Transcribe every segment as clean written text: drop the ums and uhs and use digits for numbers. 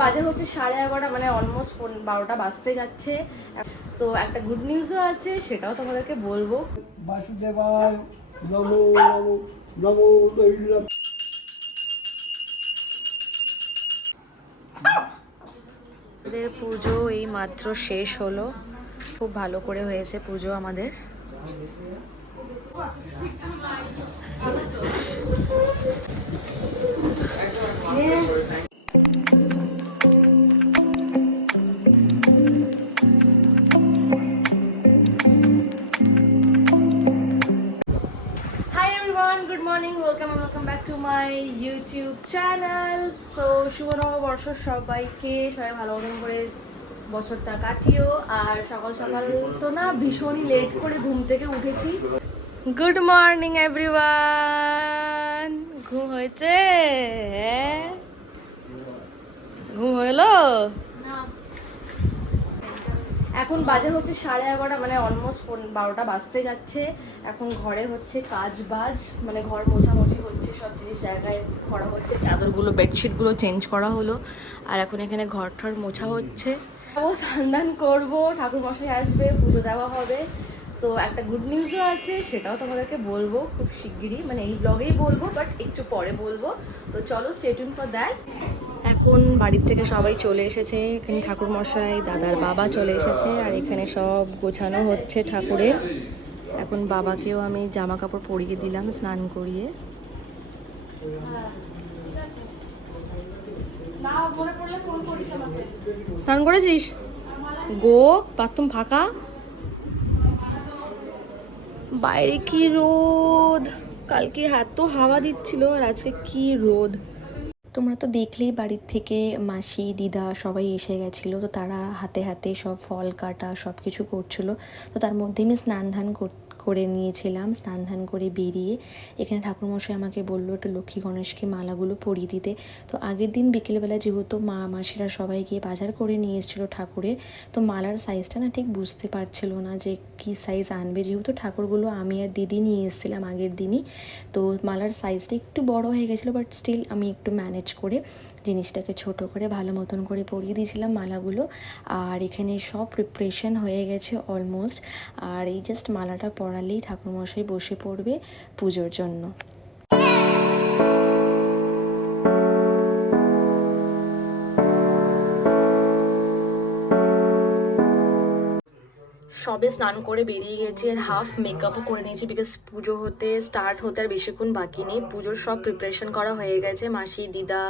বাজে হচ্ছে 11:30, মানে অলমোস্ট 12টা বাজতে যাচ্ছে। তো একটা গুড নিউজও আছে, সেটাও তোমাদেরকে বলবো। বাসুদেবায় নমো নমো নমো দৈলভ। আমাদের পুজো এই মাত্র শেষ হলো, খুব ভালো করে হয়েছে পুজো আমাদের। Good morning, welcome back to my YouTube channel. So শুভ নববর্ষ সবাইকে, সবাই ভালো মতন করে বছরটা কাটিও। আর সকাল সকাল তো না, ভীষণই লেট করে ঘুম থেকে উঠেছি। Good morning everyone. ঘুম হয়েছে? ঘুম হলো? এখন বাজে হচ্ছে 11:30, মানে অলমোস্ট 12টা বাজতে যাচ্ছে। এখন ঘরে হচ্ছে কাজ বাজ, মানে ঘর মোছামুছি হচ্ছে, সব জিনিস জায়গায় করা হচ্ছে, চাদরগুলো বেডশিটগুলো চেঞ্জ করা হলো। আর এখন এখানে ঘর ঠর মোছা হচ্ছে। ও স্নান করবো, ঠাকুরমশাই আসবে, পুজো দেওয়া হবে। তো একটা গুড নিউজও আছে, সেটাও তোমাদেরকে বলবো খুব শিগগিরই, মানে এই ব্লগেই বলবো, বাট একটু পরে বলবো। তো চলো, স্টে টিউন ফর দ্যাট। এখন বাড়ির থেকে সবাই চলে এসেছে, এখানে ঠাকুরমশাই, দাদার বাবা চলে এসেছে, আর এখানে সব গোছানো হচ্ছে ঠাকুরের। এখন বাবাকেও আমি জামা কাপড় পরিয়ে দিলাম স্নান করিয়ে। স্নান করেছিস? গো, বাথরুম ফাঁকা। বাইরে কি রোদ! কালকে এত হাওয়া দিচ্ছিল, আর আজকে কি রোদ! তোমরা তো দেখলেই, বাড়ির থেকে মাসি, দিদা সবাই এসে গেছিলো। তো তারা হাতে হাতে সব ফল কাটা সব কিছু করছিলো। তো তার মধ্যে আমি স্নান ধান করে নিয়েছিলাম। স্নান ধান করে বেরিয়ে এখানে ঠাকুরমশাই আমাকে বললো একটু লক্ষ্মী গণেশকে মালাগুলো পরিয়ে দিতে। তো আগের দিন বিকেলবেলা যেহেতু মা মাসিরা সবাই গিয়ে বাজার করে নিয়ে এসেছিলো ঠাকুরের, তো মালার সাইজটা না ঠিক বুঝতে পারছিল না যে কী সাইজ আনবে, যেহেতু ঠাকুরগুলো আমি আর দিদি নিয়ে এসেছিলাম আগের দিনই। তো মালার সাইজটা একটু বড় হয়ে গেছিলো, বাট স্টিল আমি একটু ম্যানেজ করে জিনিসটাকে ছোট করে ভালো মতন করে পরিয়ে দিয়েছিলাম মালাগুলো। আর এখানে সব প্রিপারেশন হয়ে গেছে অলমোস্ট। আর এই জাস্ট মালাটা পরালেই ঠাকুরমশাই বসে পড়বে পুজোর জন্য। সবে স্নান করে বেরিয়ে গেছি, আর হাফ মেকআপও করে নিয়েছি, বিকজ পুজো স্টার্ট হতে আর বেশিক্ষণ বাকি নেই। পুজোর সব প্রিপারেশন করা হয়ে গেছে। মাসি, দিদা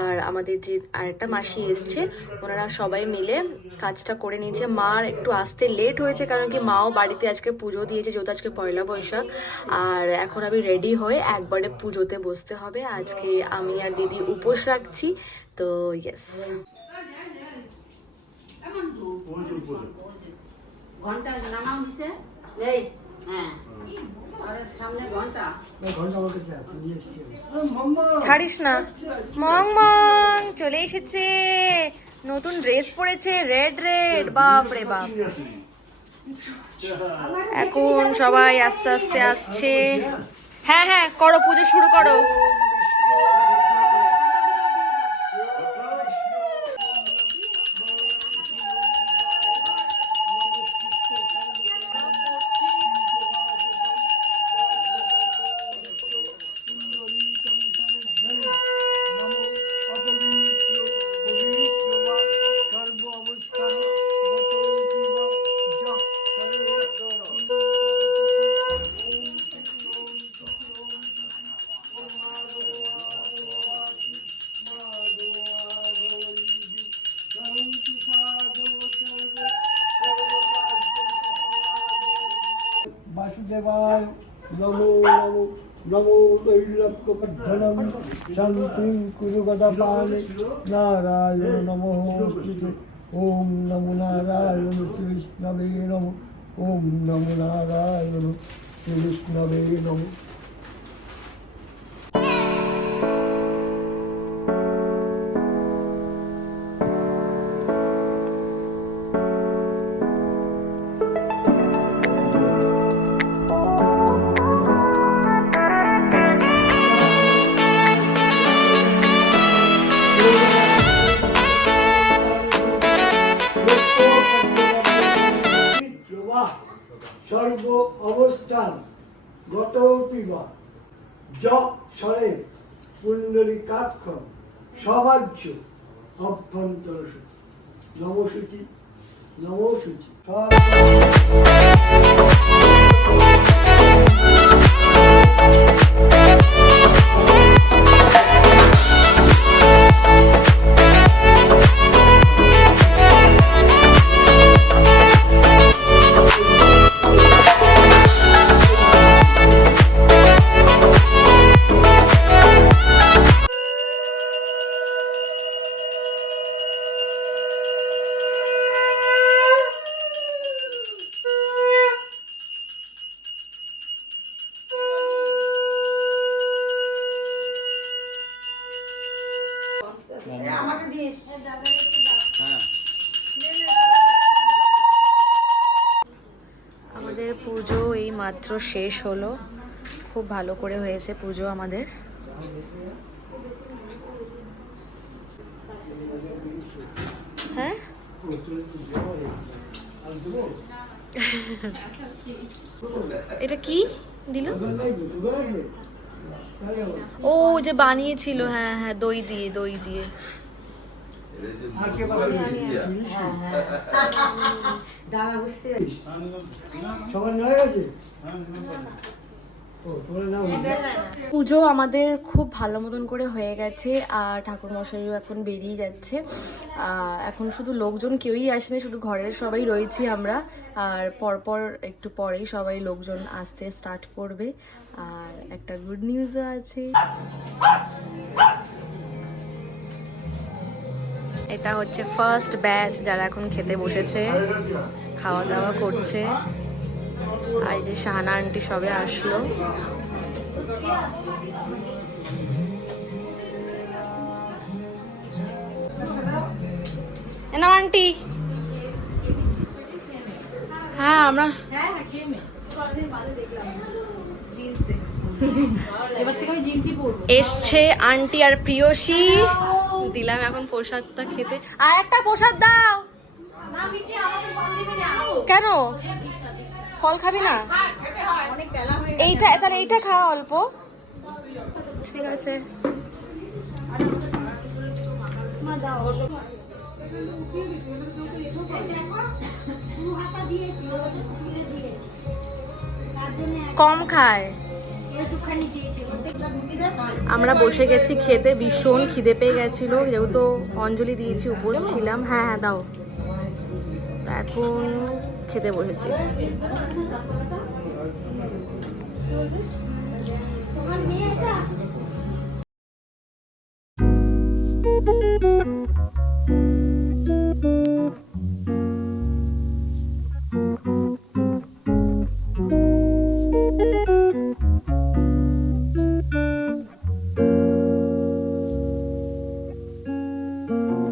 আর আমাদের যে আরেকটা মাসি এসছে, ওনারা সবাই মিলে কাজটা করে নিয়েছে। মার একটু আসতে লেট হয়েছে, কারণ কি মাও বাড়িতে আজকে পুজো দিয়েছে, যেহেতু আজকে পয়লা বৈশাখ। আর এখন আমি রেডি হয়ে একবারে পুজোতে বসতে হবে। আজকে আমি আর দিদি উপোস রাখছি, তো ইয়েস। ঘন্টা নামাও নিছে এই হ্যাঁ আরে সামনে ঘন্টা আমার কাছে আছে, নিয়ে এসেছি। ছাড়িস না। মং মং চলে এসেছে, নতুন ড্রেস পরেছে, রেড রেড, বাপ রে বাপ। এখন সবাই আস্তে আস্তে আসছে। হ্যাঁ হ্যাঁ, করো, পুজো শুরু করো। বাসুদেবায় নমো নমো নমো দৈলভ্যবর্ধনম শান্তিং কুরু গদাপাণি নারায়ণ নমঃ। ওম নমো নারায়ণ শ্রীষ্ণবে নমঃ। ওম নমো নারায়ণ শ্রীষ্ণবে নমঃ। সর্ব অবস্থান গত পিবা য স্বরে পুণ্ডরিকাক্ষ সবাহ্য অভ্যন্তর নমসূচি নমসূচি আমাকে দিস। আমাদের পুজো এই মাত্র শেষ হলো, খুব ভালো করে হয়েছে পুজো আমাদের। হ্যাঁ এটা কি দিল? ও যে বানিয়েছিল, হ্যাঁ হ্যাঁ, দই দিয়ে দই দিয়ে। দাদা বুঝতে সবার নয় আছে। পুজো আমাদের খুব ভালো মতন করে হয়ে গেছে, আর ঠাকুরমশাইও এখন বেরিয়ে যাচ্ছে। এখন শুধু লোকজন কেউই আসেনি, শুধু ঘরের সবাই রয়েছি আমরা। আর পরপর একটু পরেই সবাই লোকজন আসতে স্টার্ট করবে। আর একটা গুড নিউজও আছে, এটা হচ্ছে ফার্স্ট ব্যাচ যারা এখন খেতে বসেছে, খাওয়া দাওয়া করছে। আর এই যে শাহানা আন্টি সবে আসলো। না আন্টি, হ্যাঁ আমরা এসছে আন্টি আর প্রিয়সী। দিলাম এখন প্রসাদটা খেতে। আর একটা প্রসাদ দাও। কেন ফল খাবি না? এইটা তাহলে এইটা খাওয়া অল্প, ঠিক আছে। কম খায়। আমরা বসে গেছি খেতে, ভীষণ খিদে পেয়ে গেছিল, যেহেতু অঞ্জলি দিয়েছি, উপোস ছিলাম। হ্যাঁ হ্যাঁ দাও। এখন খেতে বসেছি।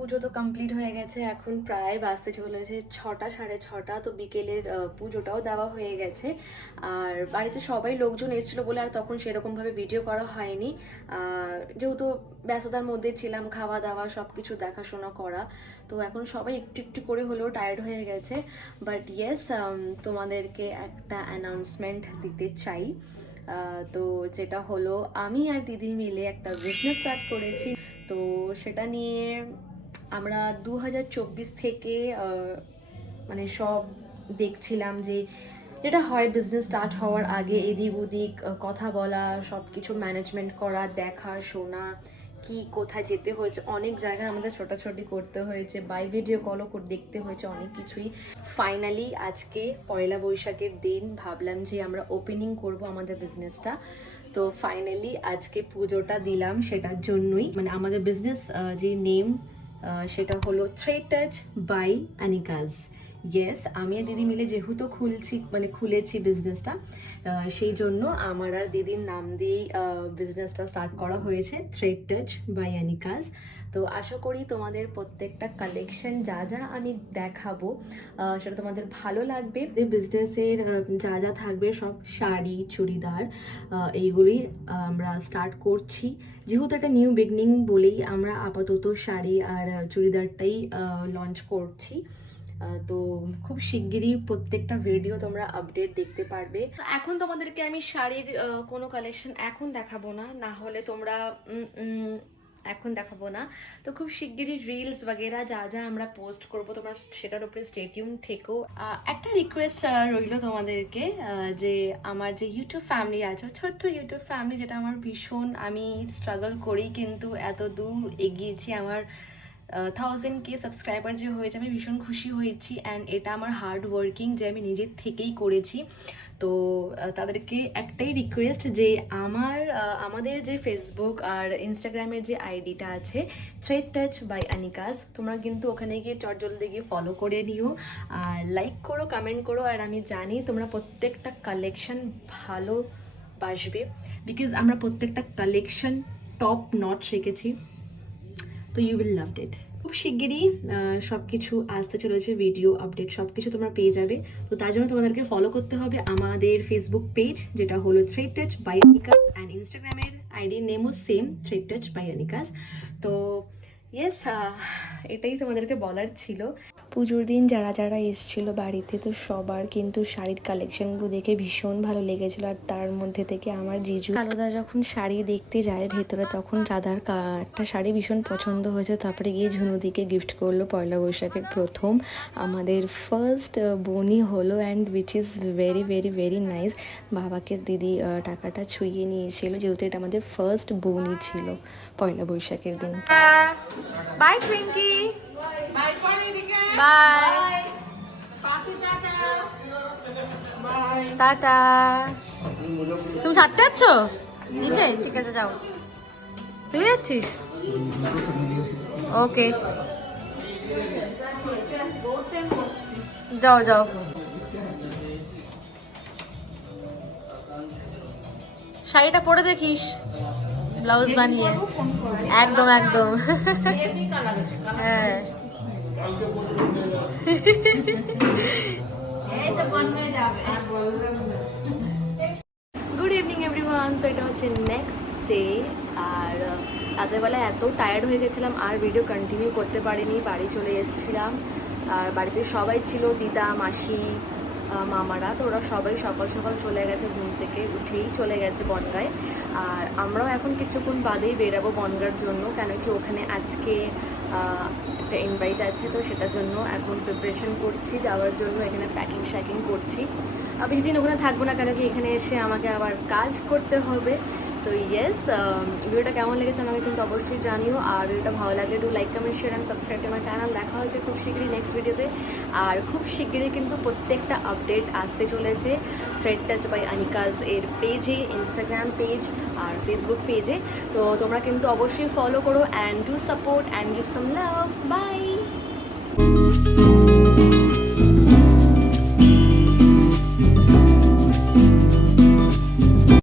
পুজো তো কমপ্লিট হয়ে গেছে, এখন প্রায় বাজতে চলেছে 6টা, 6:30। তো বিকেলের পুজোটাও দেওয়া হয়ে গেছে। আর বাড়িতে সবাই লোকজন এসেছিলো বলে আর তখন সেরকমভাবে ভিডিও করা হয়নি, যেহেতু ব্যস্ততার মধ্যে ছিলাম, খাওয়া দাওয়া সব কিছু দেখাশোনা করা। তো এখন সবাই একটু একটু করে হলেও টায়ার্ড হয়ে গেছে। বাট ইয়েস, তোমাদেরকে একটা অ্যানাউন্সমেন্ট দিতে চাই। তো যেটা হলো, আমি আর দিদি মিলে একটা বিজনেস স্টার্ট করেছি। তো সেটা নিয়ে আমরা 2024 থেকে মানে সব দেখছিলাম যে যেটা হয় বিজনেস স্টার্ট হওয়ার আগে, এদিক ওদিক কথা বলা, সব কিছু ম্যানেজমেন্ট করা, দেখা শোনা, কি কোথায় যেতে হয়েছে, অনেক জায়গায় আমাদের ছোটাছুটি করতে হয়েছে, বাই ভিডিও কলও দেখতে হয়েছে, অনেক কিছুই। ফাইনালি আজকে পয়লা বৈশাখের দিন ভাবলাম যে আমরা ওপেনিং করব আমাদের বিজনেসটা। তো ফাইনালি আজকে পুজোটা দিলাম সেটার জন্যই, মানে আমাদের বিজনেস যে নেম সেটা হলো থ্রেড টাচ বাই অ্যানিকাজ। ইয়েস, আমি আর দিদি মিলে যেহেতু খুলেছি বিজনেসটা, সেই জন্য আমার আর দিদির নাম দিয়েই বিজনেসটা স্টার্ট করা হয়েছে, থ্রেড টাচ বাই অ্যানিকাজ। তো আশা করি তোমাদের প্রত্যেকটা কালেকশন যা যা আমি দেখাবো সেটা তোমাদের ভালো লাগবে। বিজনেসের যা যা থাকবে সব শাড়ি, চুড়িদার, এইগুলোই আমরা স্টার্ট করছি। যেহেতু একটা নিউ বিগনিং বলেই আমরা আপাতত শাড়ি আর চুড়িদারটাই লঞ্চ করছি। তো খুব শিগগিরই প্রত্যেকটা ভিডিও তোমরা আপডেট দেখতে পারবে। তো এখন তোমাদেরকে আমি শাড়ির কোনো কালেকশন এখন দেখাবো না, না হলে তোমরা এখন দেখাবো না। তো খুব শিগগিরই রিলস বাগেরা যা যা আমরা পোস্ট করব তোমরা সেটার উপরে স্টে টিউন থেকো। একটা রিকোয়েস্ট রইলো তোমাদেরকে, যে আমার যে ইউটিউব ফ্যামিলি আছে, ছোট্ট ইউটিউব ফ্যামিলি, যেটা আমার ভীষণ, আমি স্ট্রাগল করেই কিন্তু এত দূর এগিয়েছি। আমার 1000K সাবস্ক্রাইবার যে হয়েছে আমি ভীষণ খুশি হয়েছি, অ্যান্ড এটা আমার হার্ড ওয়ার্কিং, যে আমি নিজের থেকেই করেছি। তো তাদেরকে একটাই রিকোয়েস্ট যে আমাদের যে ফেসবুক আর ইনস্টাগ্রামের যে আইডিটা আছে থ্রেড টাচ বাই আনিকাজ, তোমরা কিন্তু ওখানে গিয়ে চটজলদি গিয়ে ফলো করে নিও, আর লাইক করো, কমেন্ট করো। আর আমি জানি তোমরা প্রত্যেকটা কালেকশন ভালোবাসবে, বিকজ আমরা প্রত্যেকটা কালেকশন টপ নট রেখেছি। তো ইউ উইল লাভ ইট। খুব শিগগিরই সব কিছু আসতে চলেছে, ভিডিও আপডেট সব কিছু তোমরা পেয়ে যাবে। তো তার জন্য তোমাদেরকে ফলো করতে হবে আমাদের ফেসবুক পেজ, যেটা হলো থ্রেড টাচ বাই আনিকাজ, অ্যান্ড ইনস্টাগ্রামের আইডির নেমও সেম, থ্রেড টাচ বাই আনিকাজ। তো ইয়েস, এটাই তোমাদেরকে বলার ছিল। পুজোর দিন যারা যারা এসেছিলো বাড়িতে, তো সবার কিন্তু শাড়ির কালেকশনগুলো দেখে ভীষণ ভালো লেগেছিলো। আর তার মধ্যে থেকে আমার জিজু কালোদা যখন শাড়ি দেখতে যায় ভেতরে, তখন দাদার একটা শাড়ি ভীষণ পছন্দ হয়েছে, তারপরে গিয়ে ঝুনুদিকে গিফট করলো পয়লা বৈশাখের প্রথম। আমাদের ফার্স্ট বোনই হলো, and which is very very very nice. বাবাকে দিদি টাকাটা ছুঁয়ে নিয়েছিল, যেহেতু এটা আমাদের ফার্স্ট বোনই ছিল পয়লা বৈশাখের দিন। Bye Twinkie, bye tata. তুমি ছাড়তে যাচ্ছ নিচে? ঠিক আছে, যাও। তুই যাচ্ছিস? ওকে, যাও যাও। শাড়িটা পরে দেখিস, ব্লাউজ বানিয়ে। একদম একদম, হ্যাঁ। Good evening everyone. তো এটা হচ্ছে নেক্সট ডে, আর রাতেরবেলায় এত টায়ার্ড হয়ে গেছিলাম আর ভিডিও কন্টিনিউ করতে পারিনি, বাড়ি চলে এসেছিলাম। আর বাড়িতে সবাই ছিল, দিদা, মাসি, মামারা, তো ওরা সবাই সকাল সকাল চলে গেছে, ঘুম থেকে উঠেই চলে গেছে বনগাঁয়। আর আমরাও এখন কিছুক্ষণ বাদেই বেরাবো বনগাঁর জন্য, কেন কি ওখানে আজকে একটা ইনভাইট আছে, তো সেটার জন্য এখন প্রিপারেশন করছি যাওয়ার জন্য। এখানে প্যাকিং শ্যাকিং করছি। বেশি দিন ওখানে থাকবো না, কেন কি এখানে এসে আমাকে আবার কাজ করতে হবে। তো ইয়েস, ভিডিওটা কেমন লেগেছে আমাকে কিন্তু অবশ্যই জানিও। আর ভিডিওটা ভালো লাগলে do like, comment, share and subscribe to my channel. দেখা হচ্ছে খুব শীঘ্রই নেক্সট ভিডিওতে। আর খুব শীঘ্রই কিন্তু প্রত্যেকটা আপডেট আসতে চলেছে থ্রেড টাচ বাই আনিকাজ এর পেজে, ইনস্টাগ্রাম পেজ আর ফেসবুক পেজে। তো তোমরা কিন্তু অবশ্যই ফলো করো, and do support and give some love. By.